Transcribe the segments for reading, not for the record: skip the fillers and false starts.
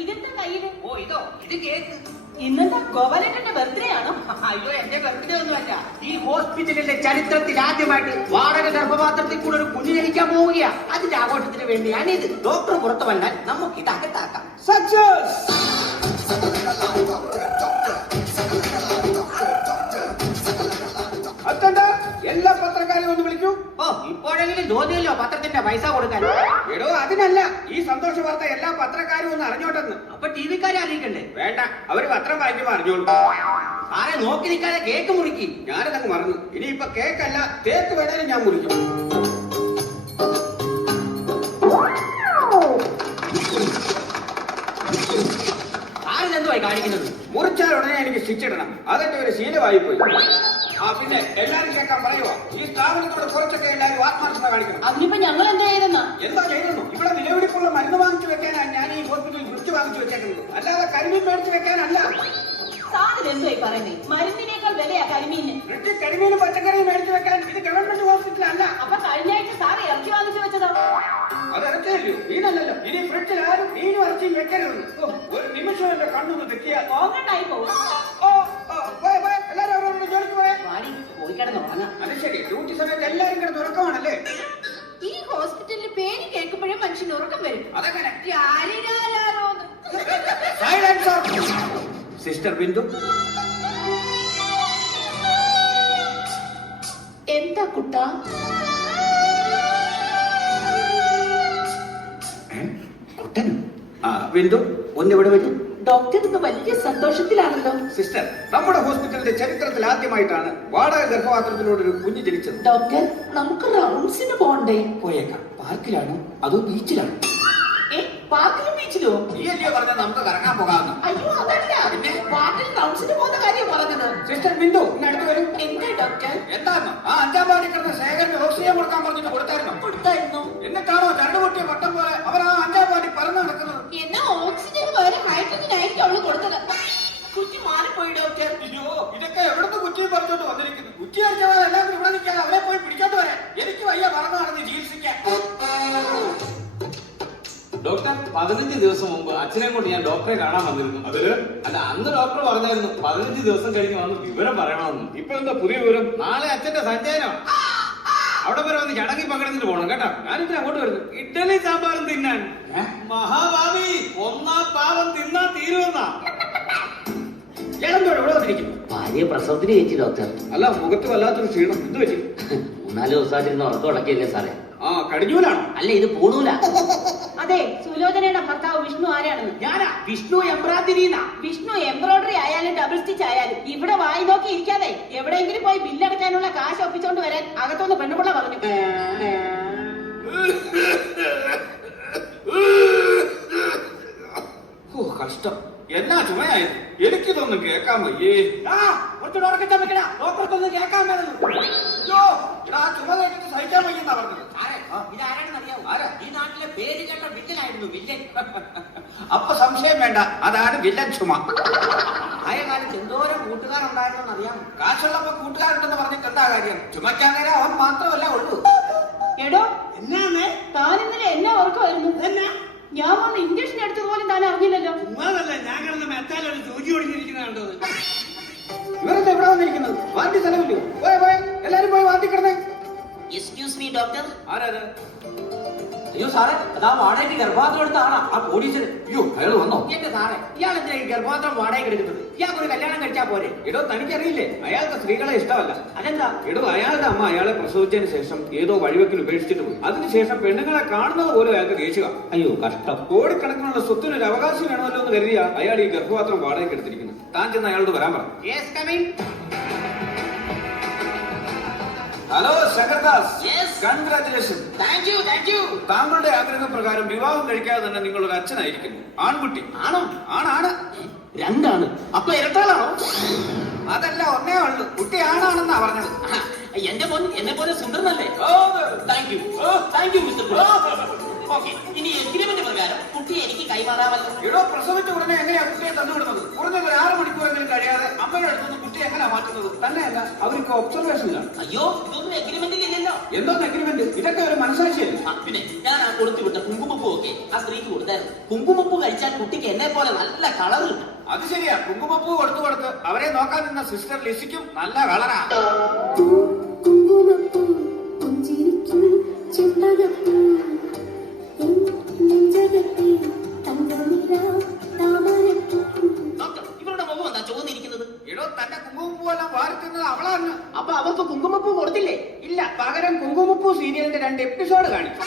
ഇതെന്താ കയ്യില്? ഓ ഇതോ, ഇത് കേക്ക്. ഇന്നെന്താ ഗോപാലേട്ടന്റെ ബർത്ത്ഡേ ആണോ? അയ്യോ, എന്റെ ബർത്ത്ഡേ ഒന്നുമല്ല. ഈ ഹോസ്പിറ്റലിന്റെ ചരിത്രത്തിൽ ആദ്യമായിട്ട് വാടക ഗർഭപാത്രത്തിൽ കൂടെ ഒരു കുഞ്ഞ് ജനിക്കാൻ പോവുകയാ. അതിന്റെ ആഘോഷത്തിന് വേണ്ടിയാണ് ഇത്. ഡോക്ടർ പുറത്തു വന്നാൽ നമുക്ക് ഇത് അകത്താക്കാം. സക്സസ്. എല്ലാ പത്രക്കാരെയും ഒന്ന് വിളിക്കൂ. ഓ, ഇപ്പോഴെങ്കിലും തോന്നിയല്ലോ പത്രത്തിന്റെ പൈസ കൊടുക്കാൻ. എടോ, അതിനല്ല, ഈ സന്തോഷ വാർത്ത എല്ലാ പത്രക്കാരും ഒന്ന് അറിഞ്ഞോട്ടെന്ന്. അപ്പൊ ടി വിക്കാരെ അറിയിക്കണ്ടേ? വേണ്ട, അവര് പത്രം വായിക്കുമ്പോ അറിഞ്ഞോളൂ. സാറെ നോക്കി നിൽക്കാതെ കേക്ക് മുറിക്കി. ഞാനതങ്ങ് മറന്നു. ഇനിയിപ്പൊ കേക്കല്ല, തേക്ക് വേണേലും ഞാൻ മുറിക്കും. സാറിനെന്തുവായി കാണിക്കുന്നത്? മുറിച്ചാൽ ഉടനെ എനിക്ക് സ്റ്റിച്ച് ഇടണം. അതെന്റെ ഒരു ശീലമായി പോയി. ആ, പിന്നെ എല്ലാരും കേൾക്കാൻ പറയുവാ, ഈ സ്ഥാപനത്തോട് കുറച്ചൊക്കെ എല്ലാവരും ആത്മാർത്ഥത കാണിക്കണം. അതിനിപ്പോ ഞങ്ങൾ എന്താ ചെയ്തെന്നാ? എന്താ ചെയ്തിരുന്നു? ഇവിടെ വിലപിടിപ്പുള്ള മരുന്ന് വാങ്ങിച്ചു വെക്കാനാണ് ഞാൻ ഈ ഹോസ്പിറ്റലിൽ ഫ്രിഡ്ജ് വാങ്ങിച്ചു വെച്ചേക്കുന്നത്, അല്ലാതെ കരിമീൻ മേടിച്ചു വെക്കാനല്ല. സാറിന് എന്തായി പറയുന്നേ? മരുന്നിനേക്കാൾ വിലയാ കരിമീന്. ഫ്രിഡ്ജ് കരിമീനും പച്ചക്കറിയും മേടിച്ചു വെക്കാൻ ഇത് ഗവൺമെന്റ് ഹോസ്പിറ്റൽ അല്ല. അപ്പൊ കഴിഞ്ഞ ആഴ്ച സാറ് ഇറച്ചി വാങ്ങിച്ചു വെച്ചതോ? അത് ഇറച്ചിയല്ലോ, മീനല്ലല്ലോ. ഇനി ഫ്രിഡ്ജിൽ ആരും മീനും ഇറച്ചിയും വെക്കരുത്. ഒരു നിമിഷം എന്റെ കണ്ണൊന്ന് തെറ്റിയാൽ പോകണ്ടായി പോകും. എല്ലാരും അവരോട് ജോലിക്ക് പോയാൽ പോയി കിടന്നുറങ്ങാം. അത് ശരി, ഡ്യൂട്ടി സമയത്ത് എല്ലാരും കിടന്ന് ഉറക്കമാണല്ലേ? ഈ ഹോസ്പിറ്റലിന്റെ പേര് കേൾക്കുമ്പോഴേ മനുഷ്യന് ഉറക്കം വരും. അതെങ്ങനെ? രാരിരാരാരോന്ന്. സിസ്റ്റർ ബിന്ദു, എന്താ കുട്ടാ? കുട്ടനും? ആ, ബിന്ദു ഒന്നിവിടെ വരും. ഡോക്ടർ ഇന്ന് വലിയ സന്തോഷത്തിലാണല്ലോ. സിസ്റ്റർ, നമ്മുടെ ഹോസ്പിറ്റലിന്റെ ചരിത്രത്തിൽ ആദ്യമായിട്ടാണ് വാടക ഗർഭപാത്രത്തിലൂടെ ഒരു കുഞ്ഞ് ജനിച്ചത്. ഡോക്ടർ, നമുക്ക് റൗണ്ട്സിന് പോണ്ടേ? പോയേക്കാം. പാർക്കിലാണോ അതോ ബീച്ചിലാണോ? പാർക്കിലും ബീച്ചിലോ? ഈ അല്ലയോ പറഞ്ഞാൽ നമുക്ക് കറങ്ങാൻ പോകാമെന്ന്. അയ്യോ, അതല്ല, പിന്നെ പാർക്കിൽ റൗണ്ട്സിന് പോകുന്ന കാര്യം പറഞ്ഞത്. സിസ്റ്റർ ബിന്ദു, അടുത്ത് വരും. എന്താ ഡോക്ടർ? എന്താന്ന് ആ 5-ാം വാർഡിൽ കിടന്ന ശേഖരന് ഓക്സിജൻ കൊടുക്കാൻ പറഞ്ഞിട്ട് കൊടുത്തായിരുന്നു. എന്നിട്ടാണോ ചരടുപൊട്ടിയ പട്ടം പോലെ അവർ ആ 5-ാം വാർഡിൽ പറന്ന് നടക്കുന്നത്? എന്നാ ഓക്സിജന് പകരം ഹൈഡ്രജൻ ആയിരിക്കും അവള് കൊടുത്തത്. കുറ്റി മാറിപ്പോയി ഡോക്ടർ. അയ്യോ, ഇതൊക്കെ എവിടുന്ന് കുറ്റിയും പറിച്ചോണ്ട് വന്നിരിക്കുന്നു? കുറ്റി അടിച്ചവർ എല്ലാവരും ഇവിടെ നിൽക്കാതെ അവരെ പോയി പിടിച്ചോണ്ട് വരാൻ. എനിക്ക് വയ്യ പറന്ന് നടന്ന് ചികിത്സിക്കാൻ. ഡോക്ടർ, 15 ദിവസം മുമ്പ് അച്ഛനെ കൊണ്ട് ഞാൻ ഡോക്ടറെ കാണാൻ വന്നിരുന്നു. അതില് അല്ല, അന്ന് ഡോക്ടർ പറഞ്ഞായിരുന്നു 15 ദിവസം കഴിഞ്ഞ് വന്ന് വിവരം പറയണമെന്ന്. ഇപ്പൊ എന്താ പുതിയ വിവരം? നാളെ അച്ഛന്റെ സഞ്ചയനം. അവിടെ വരെ വന്ന് ചടങ്ങി പങ്കെടുത്തിട്ട് പോകണം കേട്ടോ. ഞാനിതിന് അങ്ങോട്ട് വരുന്നു. ഇഡ്ഡലി സാമ്പാറും തിന്നാൻ. മഹാഭാവി, ഒന്നാം പാവം തിന്നാ തീരുമെന്നാ. ഞാനെന്തോ ഇവിടെ വന്നിരിക്കുന്നു. ഭാര്യ പ്രസവത്തിന് ചേച്ചി ഡോക്ടർ. അല്ല, മുഖത്ത് വല്ലാത്തൊരു ക്ഷീണം. എന്ത് വെച്ചു? 3-4 ദിവസമായിട്ടിരുന്ന് ഉറക്കം ഉടക്കിയല്ലേ സാറേ? ആ, കടിഞ്ഞൂലാണോ? അല്ല, ഇത് പൂണൂല. അതെ, സുലോചനയുടെ ഭർത്താവ് വിഷ്ണു ആരാണെന്ന്? ഞാനാ വിഷ്ണു എംബ്രാതിരീന്നാ. വിഷ്ണു എംബ്രോയിഡറി ആയാലും ഡബിൾ സ്റ്റിച്ച് ആയാലും ഇവിടെ വായി നോക്കി ഇരിക്കാതെ എവിടെയെങ്കിലും പോയി ബില്ലടക്കാനുള്ള കാശ് ഒപ്പിച്ചോണ്ട് വരാൻ അകത്തുനിന്ന് പെണ്ണുപിള്ള പറഞ്ഞു. കഷ്ടം. എന്നാ ചുമയായത്? എനിക്കിതൊന്നും കേൾക്കാൻ വയ്യേ. ഡോക്ടർക്കൊന്നും കേൾക്കാൻ വരുന്നു. ചുമ കേട്ടിട്ട് സഹിക്കാൻ വയ്യെന്നാ പറഞ്ഞത്. ഇതാരാണെന്ന് അറിയാവോ? ഈ നാട്ടിലെ പേര് കേട്ട വില്ലനായിരുന്നു വില്ലൻ. അപ്പൊ സംശയം വേണ്ട, അതാണ് വില്ലൻ ചുമ. ആയ കാലത്ത് എന്തോരം കൂട്ടുകാരുണ്ടായിരുന്നെന്ന് അറിയാമോ? കാശുള്ളപ്പോ കൂട്ടുകാരുണ്ടെന്ന് പറഞ്ഞിട്ട് എന്താ കാര്യം? ചുമക്കാനേരം അവൻ മാത്രമല്ല ഉള്ളൂ. എടോ, എന്നാന്നേ? താൻ ഇന്നലെ എന്നെ ഉറക്കമായിരുന്നു. എന്നാ? ഞാൻ വന്ന് ഇഞ്ചക്ഷൻ എടുത്തത് പോലും താൻ അറിഞ്ഞില്ലല്ലോ. ചുമ്മാതല്ല, ഞാൻ കിടന്ന് മെത്താലൊരു സൂചി ഒടിഞ്ഞിരിക്കുന്ന കണ്ടത്. ഇവരെന്താ ഇവിടെ വന്നിരിക്കുന്നത്? വാർഡി സ്ഥലമില്ലയോ? പോയെ എല്ലാരും പോയി വാർഡി കിടന്നേ. Excuse me doctor. ആരാത്? അയ്യോ സാറേ, അതാ വാടകയ്ക്ക് ഗർഭപാത്രം എടുത്ത ആളാ, ആ പോലീസിന്. അയ്യോ, അയാൾ വന്നോ? എന്റെ സാറേ, ഇയാൾ എന്തിനാ ഈ ഗർഭപാത്രം വാടകയ്ക്ക് എടുക്കുന്നത്? ഇയാൾക്കൊരു കല്യാണം കഴിച്ചാ പോരെ? എടോ, തനിക്കറിയില്ലേ അയാൾക്ക് സ്ത്രീകളെ ഇഷ്ടമല്ല. അതെന്താ? എടോ, അയാളുടെ അമ്മ അയാളെ പ്രസവിച്ചതിന് ശേഷം ഏതോ വഴിവെക്കിൽ ഉപേക്ഷിച്ചിട്ട് പോയി. അതിനുശേഷം പെണ്ണുങ്ങളെ കാണുന്നത് പോലും അയാൾക്ക് ദേഷ്യ. അയ്യോ കഷ്ടം. കോടിക്കണക്കിനുള്ള സ്വത്തിന് ഒരു അവകാശം വേണമല്ലോ എന്ന് കരുതിയ അയാൾ ഈ ഗർഭപാത്രം വാടകയ്ക്ക് എടുത്തിരിക്കുന്നു. താൻ ചെന്ന് അയാളോട് വരാൻ പറ. Yes, come in. Hello Sankardas. Yes. Congratulation. Thank you, thank you. താങ്കളുടെ ആഗ്രഹപ്രകാരം വിവാഹം കഴിക്കാതെ തന്നെ നിങ്ങൾ ഒരു അച്ഛനായിരിക്കുന്നു. ആൺകുട്ടി. ആണോ? ആണാണ്. 2 ആണ്. അപ്പൊ ഇരട്ടകളാണോ? അതല്ല, ഒന്നേ ഉള്ളു. കുട്ടി ആണാണെന്നാ പറഞ്ഞത്. എന്റെ മോൻ എന്നെ പോലെ സുന്ദരനല്ലേ? Thank you, mister. ഓക്കെ, ഇനി എഗ്രിമെന്റ് പ്രകാരം കുട്ടിയെ എനിക്ക് കൈമാറാമല്ലോ. എടോ, പ്രസവിച്ച ഉടനെ എങ്ങനെയാ കുട്ടിയെ തന്നുവിടുന്നത്? കുറഞ്ഞത് 6 മണിക്കൂറെങ്കിലും കഴിയാതെ അമ്മയുടെ അടുത്തുനിന്ന് കുട്ടിയെ എങ്ങനെയാ മാറ്റുന്നത്? തന്നെയല്ല, അവർക്ക് ഒബ്സർവേഷനിലാണ്. അയ്യോ, ഇതൊന്നും എഗ്രിമെന്റിൽ ഇല്ലല്ലോ. എന്തോന്ന് അഗ്രിമെന്റ്? ഇതൊക്കെ ഒരു മനസാക്ഷിയല്ലേ? പിന്നെ ഞാൻ ആ കൊടുത്തു വിട്ട കുങ്കുമപ്പൂ ഒക്കെ ആ സ്ത്രീക്ക് കൊടുത്തായിരുന്നു. കുങ്കുമപ്പൂ കഴിച്ചാൽ കുട്ടിക്ക് എന്നെ പോലെ നല്ല കളർ കിട്ടും. അത് ശരിയാ, കുങ്കുമപ്പൂ കൊടുത്ത് അവരെ നോക്കാൻ നിന്ന സിസ്റ്റർ ലിസിക്കും നല്ല കളറാ. കുങ്കുമപ്പൂ പുഞ്ചിരിക്കും ചെമ്പകപ്പൂ നെഞ്ചകത്തെ തങ്കനില താമരപ്പൂ. ഡോക്ടർ, ഇവരുടെ മുഖം എന്താ ചോദിച്ചിരിക്കുന്നത്? എടോ, തന്റെ കുങ്കുമപ്പൂ എല്ലാം വാരിത്തുന്നത് അവളാണ്. അപ്പൊ അവർക്ക് കുങ്കുമപ്പൂ കൊടുത്തില്ലേ? ഇല്ല, പകരം കുങ്കുമപ്പൂ സീരിയലിന്റെ 2 എപ്പിസോഡ് കാണിച്ചു.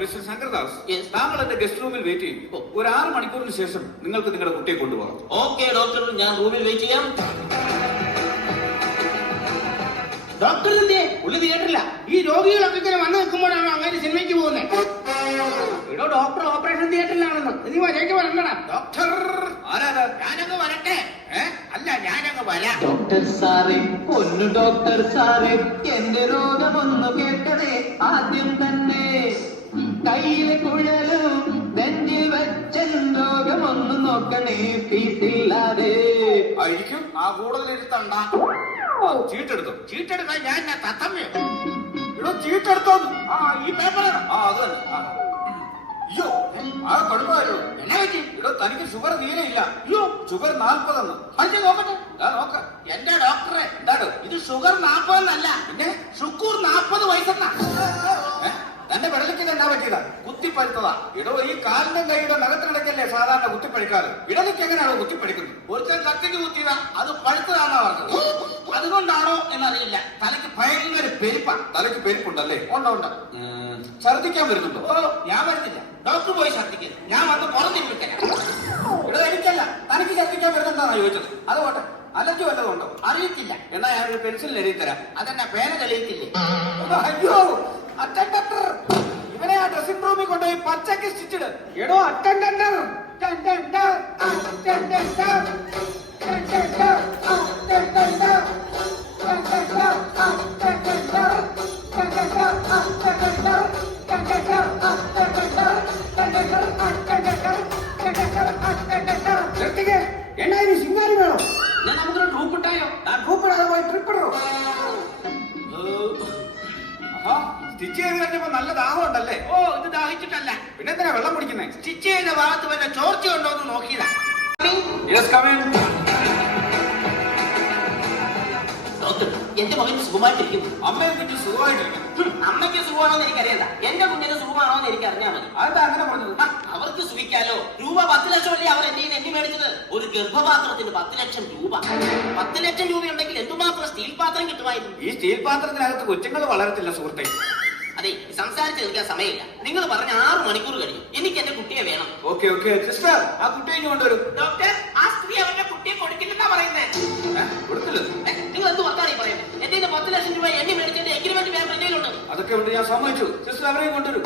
Mister Sankardas, Yes. താങ്കൾ എന്റെ ഗസ്റ്റ് റൂമിൽ വെയിറ്റ് ചെയ്യും. ഒരു 6 മണിക്കൂറിന് ശേഷം നിങ്ങൾക്ക് നിങ്ങളുടെ കുട്ടിയെ കൊണ്ടുപോകാം. ഓക്കെ ഡോക്ടർ, ഞാൻ റൂമിൽ വെയിറ്റ് ചെയ്യാം. ഡോക്ടർ എന്തേ? പുള്ളി തിയേറ്ററില്ല. ഈ രോഗികളൊക്കെ ഇങ്ങനെ വന്നു നിൽക്കുമ്പോഴാണ് അങ്ങനെ സിനിമയ്ക്ക് പോകുന്നത്. എടോ, ഡോക്ടർ ഓപ്പറേഷൻ തിയേറ്ററിലാണെന്ന്. നീ വരേക്ക് വരണ്ടടാ. ഡോക്ടർ ആരാ? ഞാനങ്ങ് വരട്ടെ. അല്ല, ഞാനങ്ങ് വരാം. ഡോക്ടർ സാറേ, പൊന്നു ഡോക്ടർ സാറേ, എന്റെ രോഗമൊന്നു കേൾക്കണേ. ആദ്യം തന്നെ കയ്യിലെ കുഴലും നെഞ്ചിൽ വെച്ചൻ രോഗമൊന്നു നോക്കണേ. ഫീസില്ലാതെ ആയിരിക്കും. ആ കൂടുതൽ ഇരുത്തണ്ട. ചീട്ടെടുത്തു. ചീട്ടെടുക്കാൻ ഞാൻ തത്തമ്മയോ? ഇവിടെ ചീട്ടെടുത്തോ? ആ, ഈ പേപ്പറാണ്. അത് തന്നെ. അയ്യോ, ആ കുഴപ്പമായോ? എന്നാ പറ്റി? ഇവിടെ തനിക്ക് ഷുഗർ തീരെയില്ല. അയ്യോ, ഷുഗർ 40 അത് നോക്കട്ടെ. നോക്കാം. എന്റെ ഡോക്ടറെ, എന്താണ് ഇത് ഷുഗർ 40 പിന്നെ? ഷുക്കൂർ 40 വയസ്സെന്നാ. തന്റെ വിടലിക്ക് എന്നാ പറ്റിയതാ? കുത്തിപ്പഴുത്തതാ. ഇടോ, ഈ കാലിന്റെ കൈയുടെ നഖത്തിനിടയ്ക്കല്ലേ സാധാരണ കുത്തിപ്പഴിക്കാറ്. വിടലിക്ക് എങ്ങനെയാണോ കുത്തിപ്പഴിക്കുന്നത്? ഒരുത്തൻ കത്തിക്ക് കുത്തിയതാ, അത് പഴുത്തതാന്നാ പറഞ്ഞത്. അതുകൊണ്ടാണോ എന്നറിയില്ല, തലയ്ക്ക് ഭയങ്കര പെരുപ്പാ. തലയ്ക്ക് പെരുപ്പുണ്ടല്ലേ? ഉണ്ട്. ഛർദിക്കാൻ വരുന്നുണ്ടോ? ഓ, ഞാൻ വരുന്നില്ല. ഡോക്ടർ പോയി ഛർദിക്കുന്നു. ഞാൻ വന്ന് പുറത്തിരിപ്പിക്കാം. ഇവിടെ എനിക്കല്ല, തനിക്ക് ഛർദിക്കാൻ വരുന്നുണ്ടാണോ ചോദിച്ചത്? അത് പോട്ടെ, അലർജി വല്ലതും ഉണ്ടോ? അറിയത്തില്ല. എന്നാ ഞാൻ ഒരു പെൻസിൽ എഴുതി തരാം. അതെന്നെ പേന തെളിയിച്ചില്ലേ? അയ്യോ, അറ്റൻഡർ, ഇവനെ ആ ഡ്രസ്സിംഗ് റൂമിൽ കൊണ്ടുപോയി പച്ചക്ക് സ്റ്റിച്ചിട്. എടോ, അറ്റൻഡർ. എന്നാ ഇനി ശിങ്കാരി വേണോ? ഞാൻ നമുക്കൊരു ട്രൂപ്പ് ഇട്ടായോ? ൂപ്പിടാതെ പോയി ട്രിപ്പിടോ. സ്റ്റിച്ച് ചെയ്ത് കഴിഞ്ഞപ്പോ നല്ല ദാഹം ഉണ്ടല്ലേ? ഓ, ഇത് ദാഹിച്ചിട്ടല്ല. പിന്നെന്തിനാ വെള്ളം കുടിക്കുന്നേ? സ്റ്റിച്ച് ചെയ്ത ഭാഗത്ത് വല്ല ചോർച്ച ഉണ്ടോ എന്ന് നോക്കിയതാ. ഡോക്ടർ, എന്റെ മകൻ സുഖമായിട്ടിരിക്കുന്നു. അമ്മയെ പറ്റി സുഖമായിട്ടിരിക്കും. അമ്മയ്ക്ക് സുഖമാണോന്ന് എനിക്കറിയണ്ട, എന്റെ കുഞ്ഞിന് സുഖമാണോന്ന് എനിക്ക് അറിഞ്ഞാൽ മതി. അതെന്താ അങ്ങനെ പറഞ്ഞത്? അവർക്ക് സുഖിക്കാലോ. രൂപ 10 ലക്ഷം അല്ലേ അവർ എന്റെ എണ്ണി മേടിച്ചത്? ഒരു ഗർഭപാത്രത്തിന് 10 ലക്ഷം രൂപ. 10 ലക്ഷം രൂപയുണ്ടെങ്കിൽ എന്തുമാത്രം സ്റ്റീൽ പാത്രം കിട്ടുമായിരുന്നു. ഈ സ്റ്റീൽ പാത്രത്തിനകത്ത് കൊച്ചുങ്ങൾ വളരത്തില്ല സുഹൃത്തെ. അതെ, സംസാരിച്ച് നിൽക്കാൻ സമയമില്ല. നിങ്ങൾ പറഞ്ഞ 6 മണിക്കൂർ കഴിഞ്ഞു. എനിക്ക് എന്റെ കുട്ടിയെ വേണം. ഓക്കെ സിസ്റ്റർ, ആ കുട്ടിയെ ഇനി കൊണ്ടുവരും. ഡോക്ടർ, ആ സ്ത്രീ അവരുടെ കുട്ടിയെ കൊടുക്കില്ലെന്നാ പറയുന്നത്. കൊടുക്കില്ല. നിങ്ങൾ എന്ത് വർത്താനം പറയുന്നത്? എന്റെ 10 ലക്ഷം രൂപ എണ്ണി മേടിച്ചതിന്റെ എഗ്രിമെന്റ് പേപ്പർ എന്തെങ്കിലുണ്ട്? അതൊക്കെ ഉണ്ട്, ഞാൻ സമ്മതിച്ചു. സിസ്റ്റർ അവരെയും കൊണ്ടുവരും.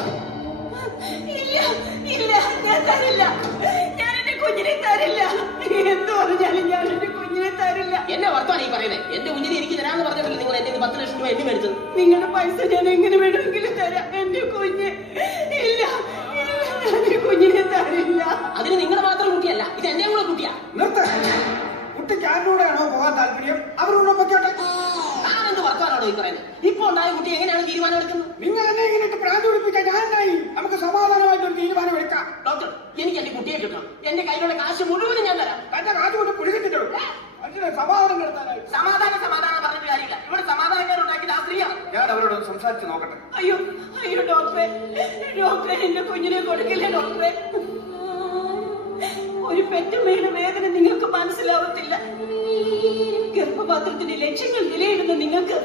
ഇല്ല, ഞാൻ തരില്ല. ഞാൻ എന്റെ കുഞ്ഞിനെ തരില്ല. എന്ത് പറഞ്ഞാലും ഞാൻ എന്റെ കുഞ്ഞിനെ തരില്ല. എന്നെ വർത്താനം ഈ പറയുന്നത്? എന്റെ കുഞ്ഞിനെ എനിക്ക് തരാന്ന് പറഞ്ഞിട്ടില്ല നിങ്ങൾ എന്റെ 10 ലക്ഷം രൂപ എണ്ണി മേടിച്ചത്. നിങ്ങളുടെ പൈസ ഞാൻ എങ്ങനെ വേണമെങ്കിലും തരാം. എന്റെ കുഞ്ഞ് ഇല്ല, ഞാൻ എന്റെ കുഞ്ഞിനെ തരില്ല. അതിന് നിങ്ങളുടെ മാത്രം കുട്ടിയല്ല, ഇത് എന്റെ കൂടെ കുട്ടിയാ. നിർത്ത. കുട്ടിക്ക് ആരോടെയാണോ പോകാൻ താല്പര്യം അവരോട് പൊക്കോട്ടെ. ഞാൻ എന്ത് വർത്താനാണോ ഈ പറയുന്നത്? ഇപ്പൊ ഉണ്ടായ കുട്ടി എങ്ങനെയാണ് തീരുമാനം എടുക്കുന്നത്? നിങ്ങൾ എന്നെ ഇങ്ങനെ പ്രാന്ത് പിടിപ്പിക്കാൻ ഞാനായി. നമുക്ക് സമാധാനമായിട്ട് ഒരു തീരുമാനം എടുക്കാം. ഡോക്ടർ, എനിക്ക് എന്റെ കുട്ടിയെ കിട്ടണം. എന്റെ കയ്യിലുള്ള കാശ് മുഴുവനും ഞാൻ തരാം. തന്റെ കാശ് കൊണ്ട് പിടിച്ചിട്ടുള്ളൂ. അതിന് സമാധാനം നടത്താനായി. സമാധാനം പറഞ്ഞിട്ട് കാര്യമില്ല. ഇവിടെ സമാധാനക്കാരുണ്ടാക്കിയത് ആ സ്ത്രീയാണ്. ഞാൻ അവരോട് സംസാരിച്ച് നോക്കട്ടെ. അയ്യോ, ഡോക്ടറെ, എന്റെ കുഞ്ഞിനെ കൊടുക്കില്ല ഡോക്ടറെ. ഒരു പെറ്റമ്മയുടെ വേദന നിങ്ങൾക്ക് മനസ്സിലാവത്തില്ല. ഗർഭപാത്രത്തിന്റെ ലക്ഷ്യങ്ങൾ വിലയിടുന്ന നിങ്ങൾക്ക്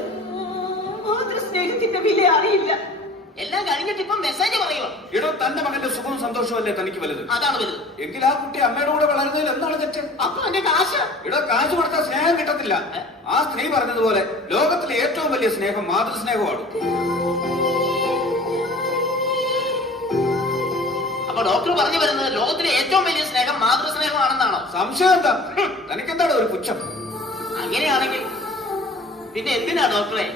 മാതൃസ്നേഹത്തിന്റെ വില അറിയില്ല. എല്ലാം കഴിഞ്ഞിട്ട് ഇപ്പം മെസ്സേജ് പറയുക. എടോ, തന്റെ മകന്റെ സുഖവും സന്തോഷമല്ലേ തനിക്ക് വലുത്? അതാണ് വലുത്. എങ്കിൽ ആ കുട്ടി അമ്മയുടെ കൂടെ വളരുന്നതിൽ എന്താണ് തെറ്റ്? അപ്പൊ എന്റെ കാശ്? എടോ, കാശ് കൊടുത്താൽ സ്നേഹം കിട്ടത്തില്ല. ആ സ്ത്രീ പറഞ്ഞതുപോലെ ലോകത്തിലെ ഏറ്റവും വലിയ സ്നേഹം മാതൃസ്നേഹമാണ്. അപ്പൊ ഡോക്ടർ പറഞ്ഞു വരുന്നത് ലോകത്തിലെ ഏറ്റവും വലിയ സ്നേഹം മാതൃസ്നേഹമാണെന്നാണോ? സംശയം എന്താ? തനിക്കെന്താണ് ഒരു പുച്ഛം? അങ്ങനെയാണെങ്കിൽ പിന്നെ എന്തിനാ ഡോക്ടറെ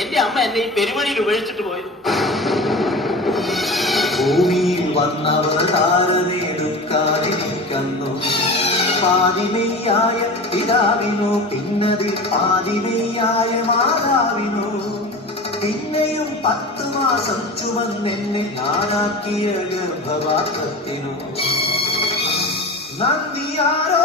എന്റെ അമ്മ എന്നെ ഈ പെരുവഴിയിൽ ഉപേക്ഷിച്ചിട്ട് പോയത്? ഭൂമിയിൽ വന്നവർ താരനെടുക്കാതിരിക്കുന്നു പാതിമെയ്യായ പിതാവിനോ പിന്നതിൽ പാതിമെയ്യായ മാതാവിനോ പിന്നെയും 10 മാസം ചുമന്നെന്നെ നാനാക്കിയ ഗർഭപാത്രത്തിനോ നന്ദിയാരോ